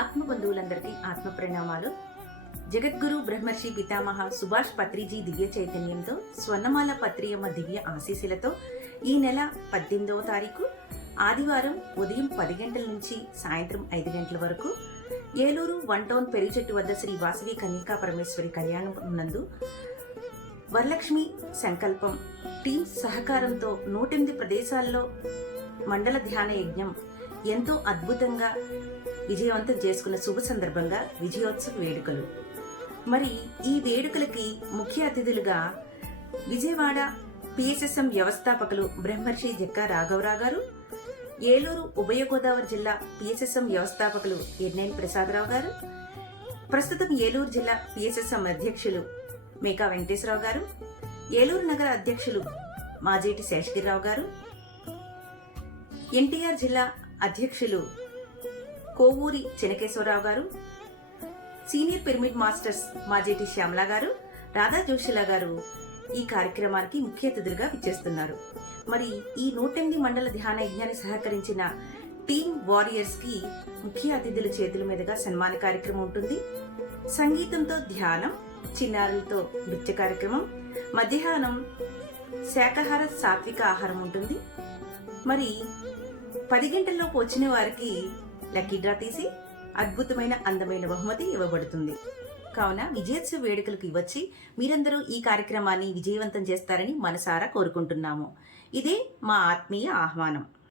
ఆత్మబంధువులందరికీ ఆత్మ ప్రణామాలు. జగద్గురు బ్రహ్మర్షి పితామహ సుభాష్ పత్రిజీ దివ్య చైతన్యంతో స్వర్ణమాల పత్రియమ్మ దివ్య ఆశీస్సులతో ఈ నెల 18వ తారీఖు ఆదివారం ఉదయం 10 గంటల నుంచి సాయంత్రం 5 గంటల వరకు ఏలూరు 1 టౌన్ పెరిచెట్టు వద్ద శ్రీ వాసవి కన్యకా పరమేశ్వరి కళ్యాణం నందు వరలక్ష్మి సంకల్పం టీం సహకారంతో 108 ప్రదేశాల్లో మండల ధ్యాన యజ్ఞం ఎంతో అద్భుతంగా విజయవంతం చేసుకున్న శుభ సందర్భంగా విజయోత్సవ వేడుకలు. మరి ఈ వేడుకలకి ముఖ్య అతిథులుగా విజయవాడ పిఎస్ఎస్ఎం వ్యవస్థాపకులు బ్రహ్మర్షి జక్కా రాఘవరావు గారు, ఏలూరు ఉభయ గోదావరి జిల్లా పిఎస్ఎస్ఎం వ్యవస్థాపకులు ఎర్నేని ప్రసాదరావు గారు, ప్రస్తుతం ఏలూరు జిల్లా పిఎస్ఎస్ఎం అధ్యక్షులు మేకా వెంకటేశ్వరరావు గారు, ఏలూరు నగర అధ్యక్షులు మాజేటి శేషగిరిరావు గారు, ఎన్టీఆర్ జిల్లా అధ్యక్షులు కోవూరి చెనకేశ్వరరావు గారు, senior pyramid masters Majeti Shyamala గారు, రాధా జోషిలా గారు ఈ కార్యక్రమానికి ముఖ్య అతిథులుగా విచ్చేస్తున్నారు. మరి ఈ 108 మండల ధ్యాన యజ్ఞాన్ని సహకరించిన టీమ్ వారియర్స్ కి ముఖ్య అతిథుల చేతుల మీదుగా సన్మాన కార్యక్రమం ఉంటుంది. సంగీతంతో ధ్యానం, చిన్నారులతో నృత్య కార్యక్రమం, మధ్యాహ్నం శాకాహార సాత్విక ఆహారం ఉంటుంది. మరి 10 గంటల్లో వచ్చిన వారికి లక్కీ డ్రా తీసి అద్భుతమైన అందమైన బహుమతి ఇవ్వబడుతుంది. కావున విజయోత్సవ వేడుకలకు వచ్చి మీరందరూ ఈ కార్యక్రమాన్ని విజయవంతం చేస్తారని మనసారా కోరుకుంటున్నాము. ఇదే మా ఆత్మీయ ఆహ్వానం.